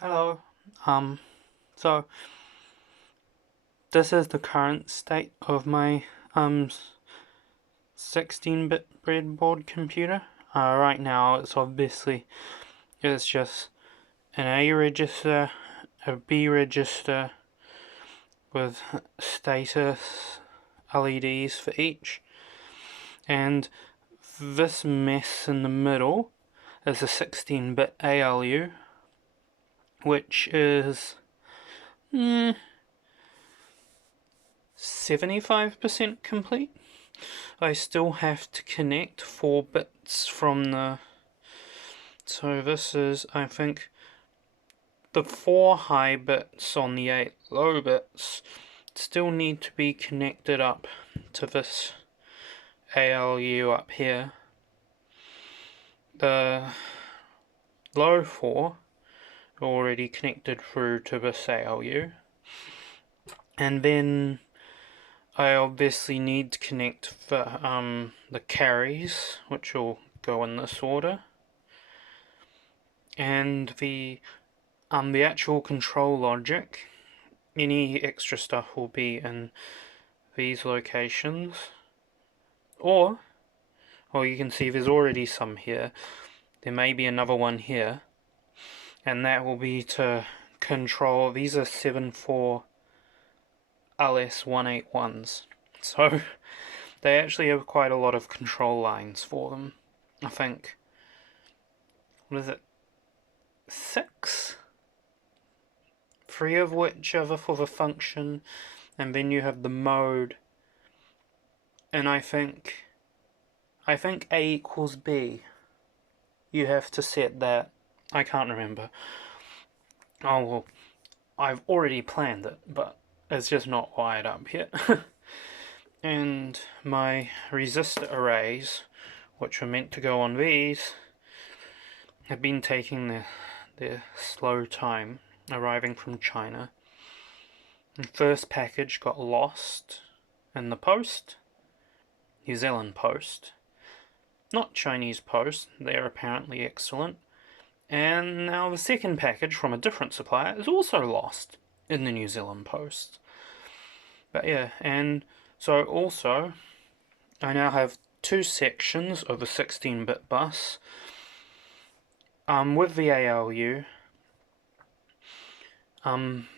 Hello. So this is the current state of my 16-bit breadboard computer. Right now it's just an A register, a B register with status LEDs for each, and this mess in the middle is a 16-bit ALU, which is 75% complete. I still have to connect 4 bits from the... So this is, I think, the 4 high bits on the 8 low bits still need to be connected up to this ALU up here. The low 4 already connected through to this ALU, and then I obviously need to connect the carries, which will go in this order, and the actual control logic. Any extra stuff will be in these locations, or you can see there's already some here. There may be another one here, and that will be to control. These are 7.4 LS181s, so they actually have quite a lot of control lines for them. I think, what is it, 6? 3 of which are for the function, and then you have the mode, and I think A equals B. You have to set that. I can't remember. Oh well, I've already planned it, but it's just not wired up yet. And my resistor arrays, which were meant to go on these, have been taking their slow time arriving from China. The first package got lost in the post, New Zealand post, not Chinese post. They're apparently excellent. And now the second package from a different supplier is also lost in the New Zealand post. But yeah, and so also I now have 2 sections of a 16-bit bus with the ALU.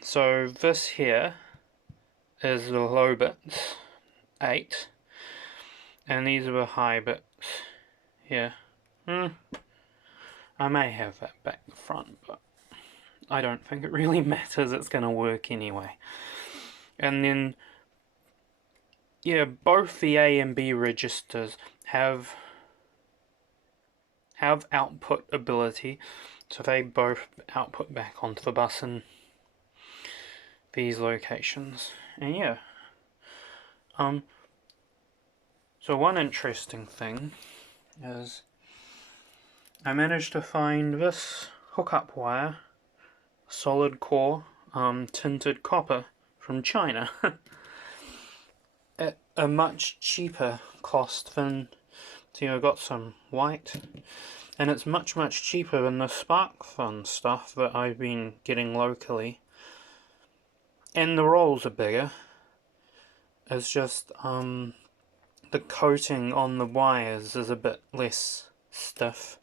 So this here is the low bits, 8, and these are the high bits here. I may have that back the front, but I don't think it really matters. It's going to work anyway. And then, yeah, both the A and B registers have output ability, so they both output back onto the bus in these locations. And yeah, so one interesting thing is I managed to find this hookup wire, solid core, tinted copper from China at a much cheaper cost than, see, I got some white, and it's much cheaper than the SparkFun stuff that I've been getting locally, and the rolls are bigger. It's just the coating on the wires is a bit less stiff,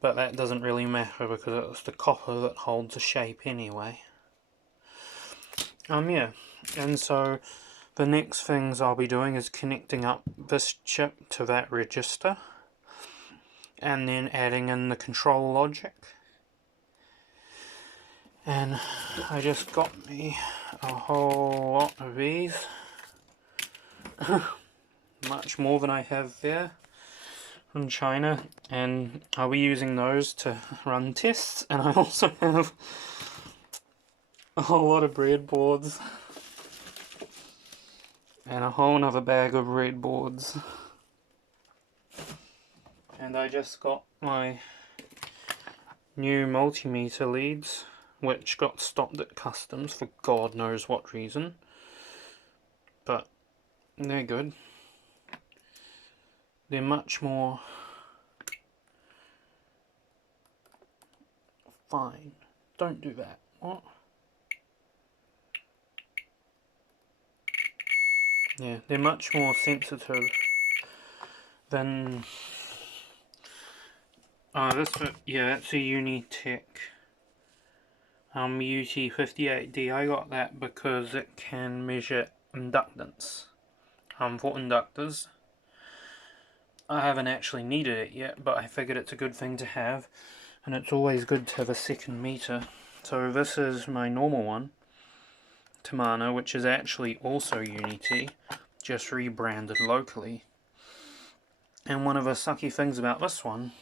but that doesn't really matter because it's the copper that holds the shape anyway. Yeah, and so the next things I'll be doing is connecting up this chip to that register, and then adding in the control logic. And I just got me a whole lot of these, much more than I have there, from China, and I'll be using those to run tests. And I also have a whole lot of breadboards and a whole nother bag of breadboards. And I just got my new multimeter leads, which got stopped at customs for God knows what reason, but they're good. They're much more fine don't do that. What? Yeah, they're much more sensitive than... this, yeah, that's a Unitech UT58D. I got that because it can measure inductance for inductors. I haven't actually needed it yet, but I figured it's a good thing to have, and it's always good to have a second meter. So this is my normal one, Tamana, which is actually also Unity, just rebranded locally. And one of the sucky things about this one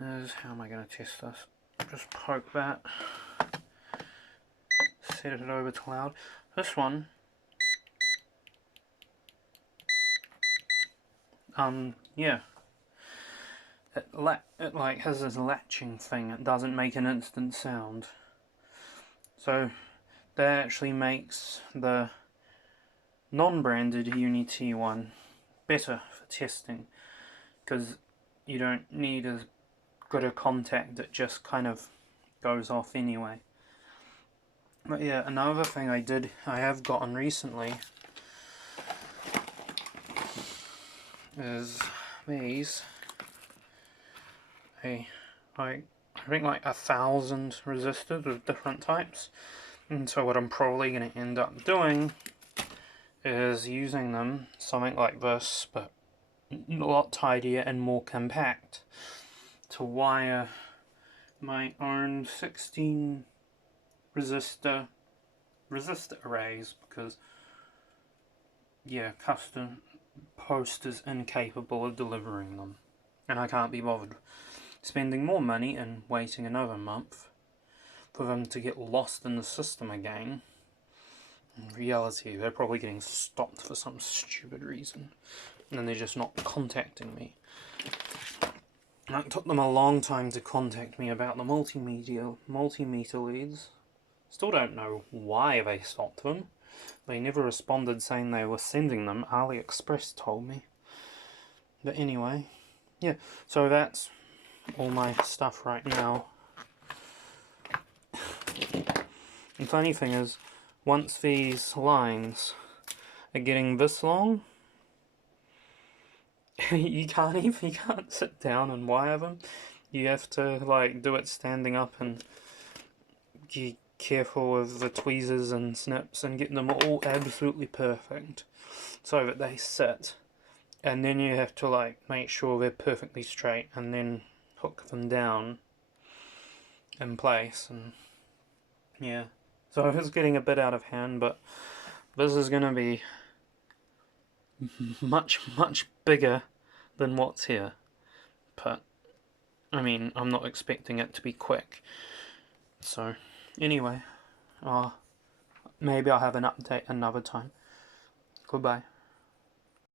is, how am I going to test this? Just poke that, set it over to loud. This one, yeah, it like has this latching thing. It doesn't make an instant sound. So that actually makes the non-branded Unity one better for testing, because you don't need as good a contact. It just kind of goes off anyway. But yeah, another thing I have gotten recently is these. I think like 1,000 resistors of different types, and so what I'm probably going to end up doing is using them something like this, but a lot tidier and more compact, to wire my own 16 resistor arrays, because yeah, custom post is incapable of delivering them, and I can't be bothered spending more money and waiting another month for them to get lost in the system again. In reality, they're probably getting stopped for some stupid reason, and then they're just not contacting me. And it took them a long time to contact me about the multimeter leads. Still don't know why they stopped them. They never responded saying they were sending them. AliExpress told me. But anyway, yeah, so that's all my stuff right now. The funny thing is, once these lines are getting this long, you can't sit down and wire them. You have to like do it standing up, and be careful with the tweezers and snips and get them all absolutely perfect so that they sit. And then you have to like make sure they're perfectly straight, and then hook them down in place. And yeah, so it's getting a bit out of hand, but this is going to be much bigger than what's here. But I mean, I'm not expecting it to be quick. So anyway, maybe I'll have an update another time. Goodbye.